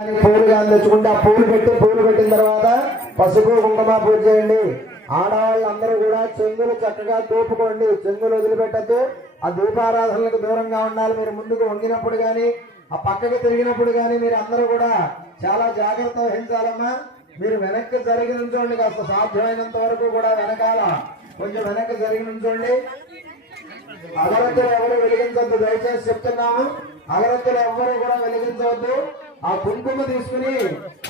పూలు కానీ తెచ్చుకుంటే ఆ పూలు పెట్టి పూలు పెట్టిన తర్వాత పసుపు కుంకుమ పూజ చేయండి. ఆడవాళ్ళందరూ కూడా చెంగులు చక్కగా దూపుకోండి చెంగులు వదిలిపెట్టద్దు. ఆ దీపారాధనలకు దూరంగా ఉండాలి. మీరు ముందుకు వంగినప్పుడు కానీ ఆ పక్కకి తిరిగినప్పుడు కానీ మీరు అందరూ కూడా చాలా జాగ్రత్త వహించాలమ్మా. మీరు వెనక్కి జరిగి నుంచోండి. కాస్త సాధ్యమైనంత వరకు కూడా వెనకాల కొంచెం వెనక్కి జరిగి నుంచోండి. అగరత్తులు ఎవరు వెలిగించవద్దు దయచేసి చెప్తున్నాము. అగరత్తులు ఎవరు కూడా వెలిగించవద్దు. ఆ కుంకుమ తీసుకుని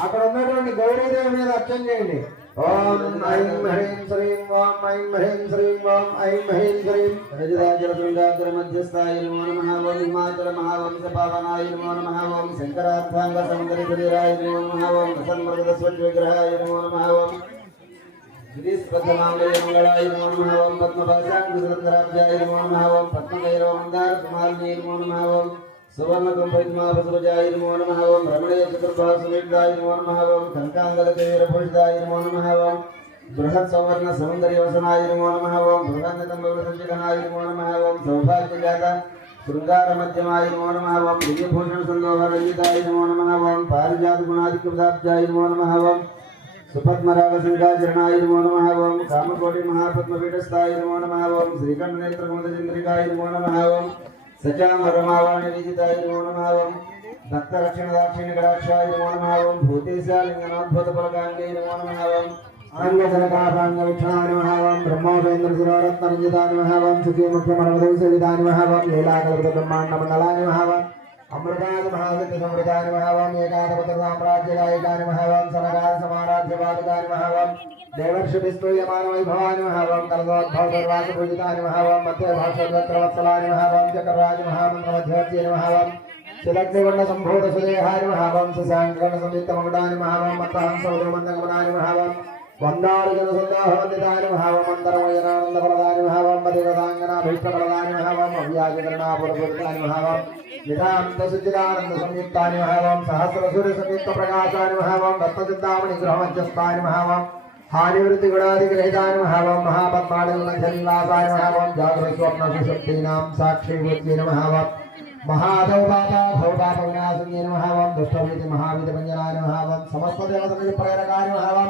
అక్కడ ఉన్నటువంటి గౌరీదేవి మీద అర్చన చేయండి. ఓం ఐం హ్రీం శ్రీం ఐం హ్రీం శ్రీం వాం ఐం హ్రీం శ్రీం రజరాజల దుర్గాగ్ర మధ్యస్థాయ నమో ఓం హిమాచల మహావంశ పావనాయ నమో నమః. ఓం శంకరార్థాంగ సౌందర్య ధీరాయ నమో నమః. ఓం ప్రసన్నమృగద స్వజ్ విగ్రహాయ నమో. నమః ఓం గిరీశ్వద్ధమాలయ నమో నమః. ఓం పద్మగైరవ మందార నమో. ఓం సువర్ణకం పద్మాపసుజాయ నమో నమ ఓం రమణీయ చతుర్భాసువేదాయ నమో నమ ఓం కంకాంగలకవీరపురుషాయ నమో నమ ఓం బృహత్ సవర్ణ సౌందర్యవసనాయ నమో నమ ఓం బృహన్నతంబసంజగనాయ నమో నమ ఓం సౌభాగ్యజాత శృంగార మధ్యమాయ నమో నమ ఓం దివ్యభూషణ సందోహరంజితాయ నమో నమ ఓం పారిజాత సచామరమావాణి విజితాయ నమోనమావం భక్త రక్షణ దాక్షిణ కడాక్షాయ నమోనమావం భూతేశాలింగనాద్భుత ఫలకాంగే నమోనమావం అనంగజనకాభాంగ విక్షణాని మహావం బ్రహ్మోపేంద్ర మహావం లీలాకల్పత బ్రహ్మాండ మండలాని మహావం अमृतान महाविद्य संवृतान महावाम एकादपत साम्राज्य गायिकानि महावाम सनकान समाराध्य बालकानि महावाम देवर्षि विस्तूय मानवै महावाम कलदोद्भव सर्वास पूजितानि महावाम मध्य भाषोदत्र वत्सलानि महावाम चक्रराज महामंत्र मध्यवर्त्यानि महावाम शिलग्निवर्ण संभूत सुदेहानि महावाम सस्यांगण संयुक्त मकुटानि महावाम मत्ताहंस उदोमन्दगमनानि महावाम వందారుజన సందాహవందితాని మహావమంతరమయనానంద ఫలదాని మహావం పదివదాంగనా భీష్టఫలదాని మహావం అవ్యాజకరణాపురపురుషాని మహావం నిజాంత సుచిదానంద సంయుక్తాని మహావం సహస్రసూర్య సంయుక్త ప్రకాశాని మహావం దత్తసిద్ధామణి గృహమధ్యస్థాని మహావం హానివృత్తి గుణాధిగ్రహితాని మహావం మహాపద్మాడిల్లాసాని మహావం జాగ్రస్వప్న దుష్టభీతి మహావిధ పంజనాని మహావం సమస్త దేవతలకు ప్రేరకాని మహావం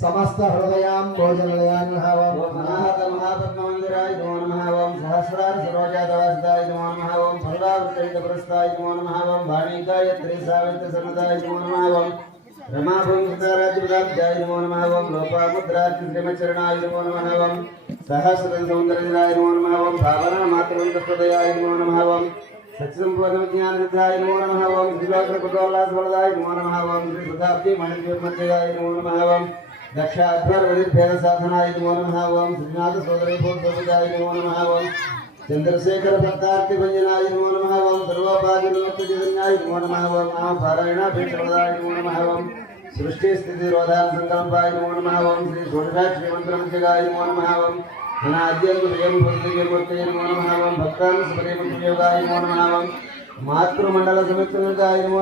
సమస్త హృదయాం భోజనలయాన్ని మహావం అనాహత మహాపద్మమందిరాయ నమో నమహావం సహస్రార సర్వజాతవాసిదాయ నమో నమహావం ఫలరావృత్తహిత పురస్తాయ నమో నమహావం వాణిదాయ సౌందర్యరాయ నమో నమహావం భావన మాతృ హృదయాయ నమో నమహావం సత్సంపదజ్ఞానసిద్ధాయ నమో నమ ఓం శ్రీలోకృపకోల్లాసవరదాయ నమో నమ ఓం శ్రీ ప్రతాప్తి మణిజ్యోమధ్యయాయ నమో నమ ఓం దక్షాధ్వర్వదిభేద సాధనాయ నమో నమ ఓం శ్రీనాథ సోదరీభూతాయ నమో నమ ఓం చంద్రశేఖర భక్తార్తి భంజనాయ నమో నమ ఓం సర్వోపాధిలోక్తజన్యాయ నమో నమ ఓం సృష్టి స్థితి రోధాన సంకల్పాయ నమో నమ ఓం శ్రీ షోడశాక్షి మంత్రమంత్రిగాయ నమో నమ ఓం అనాద్యం హృదయం నమో నమావం భక్తాం సుపదేవం యోగాయ నమో నమావం మాతృమండల సమిత్రుగాయ నమో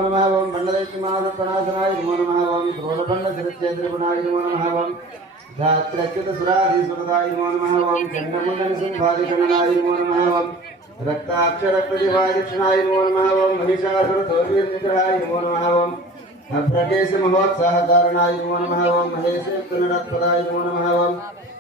నమావం ధాత్రచ్యుత సురాధీశ్వరదాయ నమో నమావం నమో నమావం రక్తాక్షర నమో నమావం మహిషాసుర నమో నమావం నమో నమావం నమో నమావం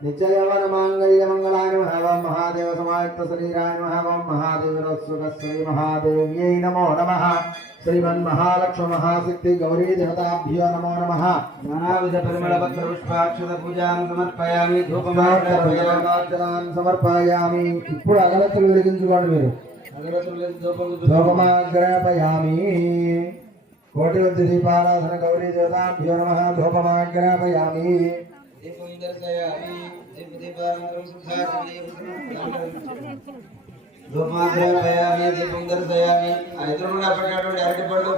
నిత్యయవన మాంగళ్య మంగళాని మహావం మహాదేవ సమాయుక్త శరీరాని మహావం మహాదేవరస్సుకస్వై మహాదేవ్యై నమో నమ శ్రీమన్ మహాలక్ష్మ మహాశక్తి గౌరీ దేవతాభ్యో నమో నమ నానావిధ పరిమళ పత్ర పుష్పాక్షత పూజాన్ సమర్పయామి ధూపమార్చనాన్ సమర్పయామి ఇప్పుడు అగరత్తులు వెలిగించుకోండి మీరు ధూపమాగ్రాపయామి కోటి దీపారాధన గౌరీ దేవతాభ్యో నమ ధూపమాగ్రాపయామి దీపం దర్శయామి దీప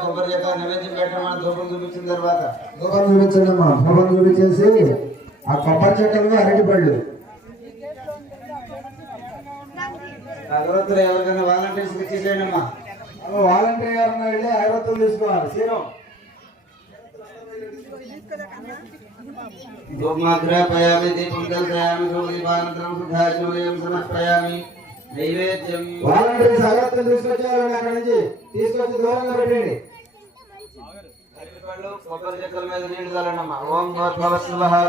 కొబ్బరి చెక్క నైవేద్యం పెట్టమని ధూపం చూపించిన తర్వాత ధూపం చూపించండి అమ్మా ధూపం చూపించేసి ఆ కొబ్బరి చెక్కలు అరటి పళ్ళు అగరత్తులు ఎవరికైనా వాలంటీర్స్ ఇచ్చేసేయండి అమ్మా వాలంటీర్ గారు వెళ్ళి అగరత్తులు తీసుకోవాలి సీరం ధూపమాగ్రహయామి దీపం దర్శయామి ధూపదీపానంతరం శుద్ధాచమయం సమర్పయామి నైవేద్యం వాలంటీర్స్ అగరత్తులు తీసుకొచ్చారు అక్కడి నుంచి. తీసుకొచ్చి దూరంగా పెట్టండి. కొబ్బరి చెక్కల మీద నీళ్ళు చల్లండమ్మా ఓం భగవ శుభహార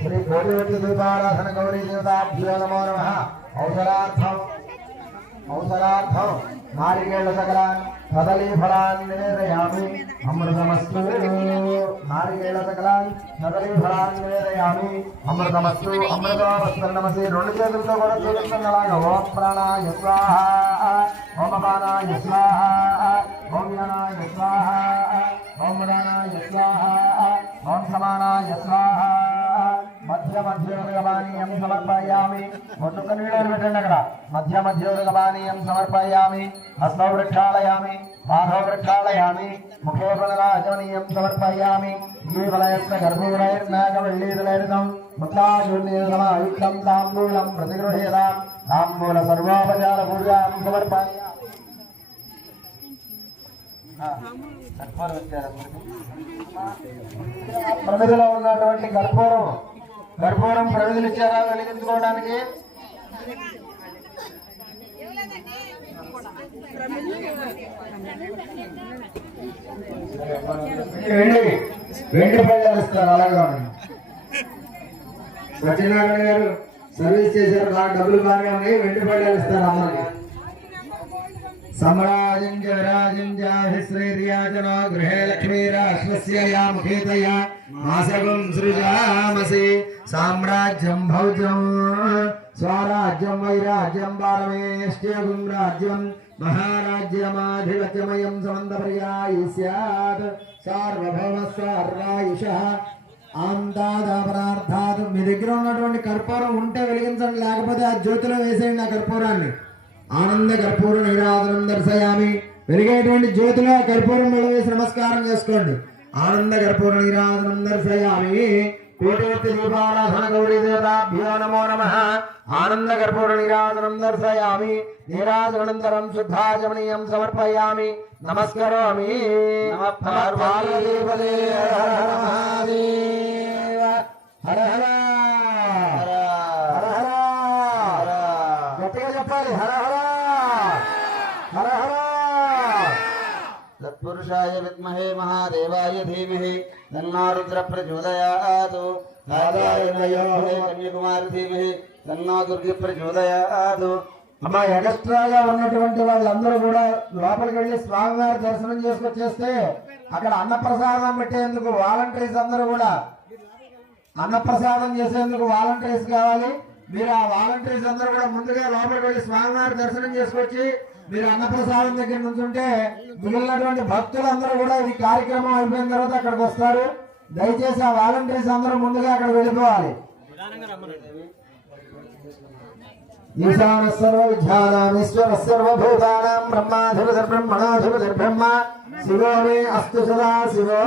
శ్రీ కోటివట్టి దీపారాధన గౌరీ దేవతాభ్యో నమో నమ. ఔషధార్థం. అవసరార్థం నారికేళ సకలాన్ కదలీ ఫలాన్ నివేదయామి అమృతమస్తు. నారికేళ సకలాన్ కదలీ ఫలాన్ నివేదయామి అమృతమస్తు అమృతమస్తు నమసి రెండు చేతులతో కూడా చూపిస్తుంది అలాగా ఓం ప్రాణాయ స్వాహ ఓం అపానాయ స్వాహ ఓం జ్ఞానాయ స్వాహ ఓం ఉదానాయ స్వాహ ఓం సమానాయ స్వాహ. మధ్య మధ్యోదగమానీయం సమర్పయామి. ఒక్కొక్క నీళ్ళు పెట్టండి అక్కడ మధ్య మధ్యోదగమానీయం సమర్పయామి. హస్తౌ వృక్షాలయామి బాధో వృక్షాలయామి ముఖే ఫలరాజమనీయం సమర్పయామి జీవలయస్త గర్భూరైర్నాగవల్లీదలైర్నం ముద్రాజుర్నీలమాయుక్తం తాంబూలం ప్రతిగృహేదాం. తాంబూల సర్వోపచార పూజాం సమర్పయామి. ప్రమిదిలో ఉన్నటువంటి కర్పూరం కర్పూరం ప్రజలు ఇచ్చారా వెలిగించుకోవడానికి? వెండి వెండి అలాగే సత్యనారాయణ గారు సర్వీస్ చేశారు నాకు డబ్బులు బాగా ఉన్నాయి వెండి పళ్ళాలు ఇస్తారు అమ్మకి సమ్రాజించ విరాజించ హిశ్రీర్యాజనో గృహే లక్ష్మీరాశ్వస్య యా ముఖేతయా మాసగం శ్రీరామసే సామ్రాజ్యం భౌజం స్వరాజ్యం వైరాజ్యం పారమేష్ట్యగుం రాజ్యం మహారాజ్యమాధిపత్యమయం సమంతపర్యాయి సత్ సార్వభౌమ సారాయుష మీ దగ్గర ఉన్నటువంటి కర్పూరం ఉంటే వెలిగించండి లేకపోతే ఆ జ్యోతిలో వేసేయండి ఆ కర్పూరాన్ని. ఆనంద కర్పూర నిరాదనం దర్శయామి. వెలిగేటువంటి జ్యోతిలో కర్పూరం వెలవేసి నమస్కారం చేసుకోండి. ఆనంద కర్పూర నీరాధనం దర్శయామి కోటేతి దీపారాధన గౌరీ దేవతాభ్యో నమో నమ ఆనంద కర్పూర నీరాధనం దర్శయామి నీరాధనంతరం శుద్ధాచమనీయం సమర్పయామి నమస్కరోమి నమ పార్వతీపదే హర హర మహాదేవ హర హర హర హర గట్టిగా చెప్పాలి హర హర హర హర తత్పురుషాయ విద్మహే మహాదేవాయ ధీమహి తన్నో రుద్ర ప్రచోదయాత్ కన్యాకుమారి ధీమహి తన్నా దుర్గి ప్రచోదయాదు అమ్మా ఎక్స్ట్రాగా ఉన్నటువంటి వాళ్ళందరూ కూడా లోపలికి వెళ్ళి స్వామివారి దర్శనం చేసుకొచ్చేస్తే అక్కడ అన్నప్రసాదం పెట్టేందుకు వాలంటీర్స్ అందరూ కూడా అన్నప్రసాదం చేసేందుకు వాలంటీర్స్ కావాలి. మీరు ఆ వాలంటీర్స్ అందరూ కూడా ముందుగా లోపలికి వెళ్ళి స్వామివారి దర్శనం చేసుకొచ్చి మీరు అన్నప్రసాదం దగ్గర నుంచి ఉంటే మిగిలినటువంటి భక్తులందరూ కూడా ఈ కార్యక్రమం అయిపోయిన తర్వాత అక్కడికి వస్తారు. దయచేసి ఆ వాలంటీర్స్ అందరూ ముందుగా అక్కడ వెళ్ళిపోవాలి. ఈశాన సర్వ విద్యానామీశ్వర సర్వభూతానాం బ్రహ్మాధిపతి బ్రహ్మణాధిపతిర్బ్రహ్మ శివో మే అస్తు సదా శివో.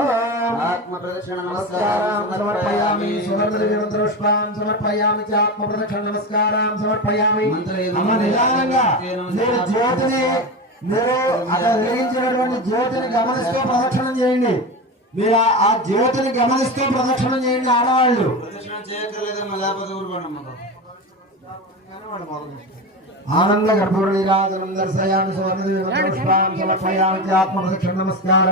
ఆత్మ ప్రదక్షిణ నమస్కారం నమస్కారం సమర్పయామి. సమర్పయామి సువర్ణపుష్పాం సమర్పయామి. చ ఆత్మ ప్రదక్షిణ నమస్కారం సమర్పయామి మంత్రయేదం అమ్మ నిదానంగా మీరు జ్యోతిని మీరు అక్కడ వెలిగించినటువంటి జ్యోతిని గమనిస్తూ ప్రదక్షిణం చేయండి. మీరు ఆ- జ్యోతిని గమనిస్తూ ప్రదక్షిణం చేయండి ఆడవాళ్ళు. ప్రదక్షిణ ఆనంద గర్భురీరాజనం దర్శయామి సువర్ణదేవపుష్పాం సమర్పయామి. నమస్కార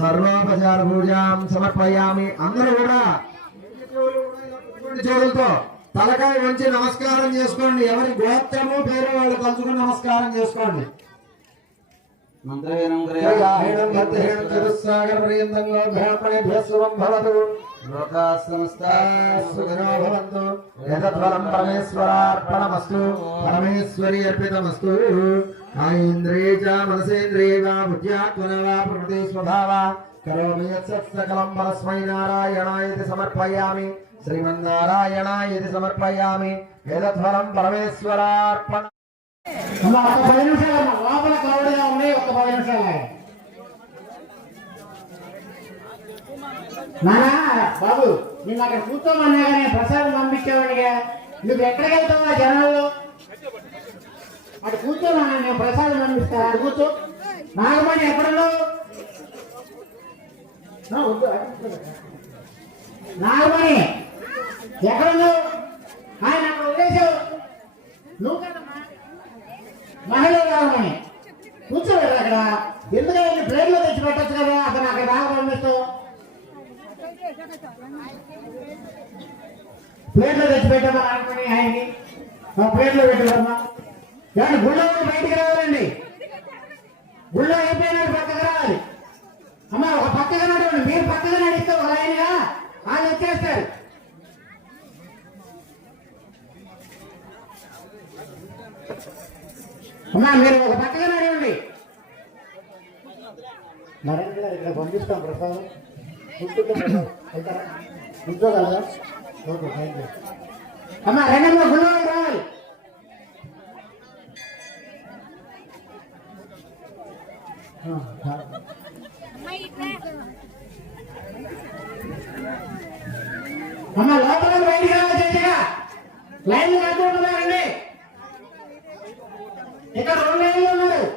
సర్వోపచార పూజాం సమర్పయామి అందరూ కూడా చేతులతో తలకాయ వంచి నమస్కారం చేసుకోండి. ఎవరి గోత్రము పేరు వాళ్ళు తలుచుకుని నమస్కారం చేసుకోండి. మంత్రహీనం లోకా సమస్తా సుఖినో భవంతు. యదత్ఫలం పరమేశ్వరార్పణమస్తు. పరమేశ్వరి అర్పితమస్తు ఆ ఇంద్రియ చ మనసేంద్రియ వా బుద్ధ్యాత్మన వా ప్రకృతి స్వభావ. కరోమి యత్సత్ సకలం పరస్మై నారాయణాయతి సమర్పయామి. శ్రీమన్నారాయణాయతి సమర్పయామి. వేదధ్వరం పరమేశ్వరార్పణ ఒక్క పది నిమిషాలు లోపల క్రౌడ్గా ఉంది ఒక్క పది నిమిషాలు నానా బాబు నిన్ను అక్కడ కూర్చోమన్నా కానీ ప్రసాదం పంపించేవాడిగా నువ్వు ఎక్కడికి వెళ్తావా జనాల్లో? అటు కూర్చోమన్నా నేను ప్రసాదం పంపిస్తా. అటు కూర్చో. నాగమణి ఎక్కడున్నావు? నాగమణి ఎక్కడున్నావు? ఆయన అక్కడ వదిలేసావు నువ్వు కదమ్మా మహిళ నాగమణి కూర్చోలేదు అక్కడ? ఎందుకంటే ఇన్ని ప్లేట్లో తెచ్చి పెట్టచ్చు కదా అతను అక్కడ రాక పంపిస్తావు. ప్లేట్లో తెచ్చి పెట్టామని అనుకుని ఆయన్ని. ఆ ప్లేట్లో పెట్టుకోమ్మా కానీ గుళ్ళో బయటికి రావాలండి. గుళ్ళో అయిపోయినాడు పక్కకు రావాలి. అమ్మ ఒక పక్కగా నడవండి. మీరు పక్కగా నడిస్తే ఒక లైన్గా వాళ్ళు వచ్చేస్తారు. అమ్మా మీరు ఒక పక్కగా నడవండి. నరేంద్ర గారు ఇక్కడ పంపిస్తాం ప్రసాదం. కూర్చోగలరా ఓకే థ్యాంక్ యూ అమ్మా రెండమ్మ గుళ్ళో రావాలి అమ్మ లోపల బయటికి రావాలి చేతిగా ఇక్కడ రెండు లైన్లు ఉన్నారు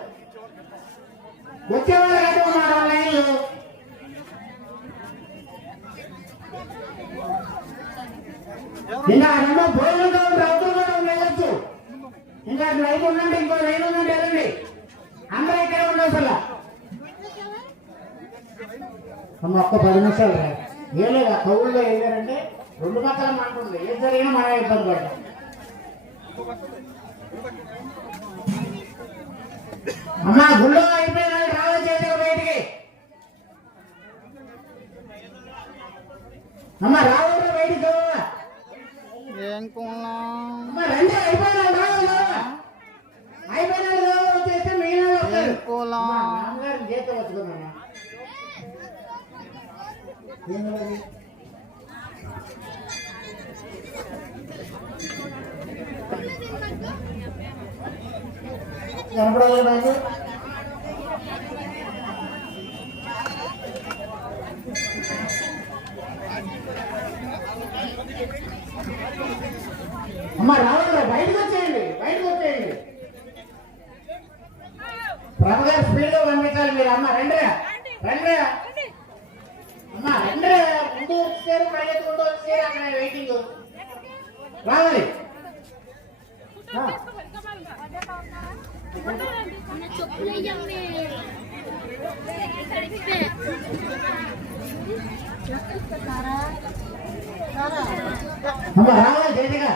వచ్చేవాళ్ళు కట్టు ఉన్నారు రెండు లైన్లు ఇంకా రెండో భోజనం కావాలి అవుతూ కూడా వెళ్ళొచ్చు ఇంకా లైన్ ఉందండి ఇంకో లైన్ ఉందండి వెళ్ళండి. అందరూ ఇక్కడే ఉండవు అమ్మ ఒక్క పది నిమిషాలు రా. ఏం లేదు ఆ కవుల్లో వెళ్ళారంటే రెండు పక్కల మాట్లాడుతుంది ఏం జరిగినా మనమే ఇబ్బంది పడ్డాం అమ్మా గుళ్ళో అయిపోయిన వాళ్ళు రావాలి చేతిగా బయటికి అమ్మ రావాలి బయటికి కావాలా అమ్మ రండి అయిపోయిన వాళ్ళు రావాలి రావాలా? అయిపోయిన వాళ్ళు రావాలి వచ్చేస్తే మిగిలిన వాళ్ళు వస్తారు అమ్మా, నాన్నగారిని చేతితో వచ్చుకున్నాను ఏంటది కనపడాలి నాకు అమ్మ రావాలి బయటకు వచ్చేయండి బయటకు వచ్చేయండి. ప్రభు గారు స్పీడ్గా పంపించాలి మీరు అమ్మ రండిరా రండిరా. అమ్మ రండిరా ముందు వచ్చారు పరిగెత్తుకుంటూ వచ్చారు అక్కడ వెయిటింగ్ రావాలి. అమ్మ రావాలి చేతిగా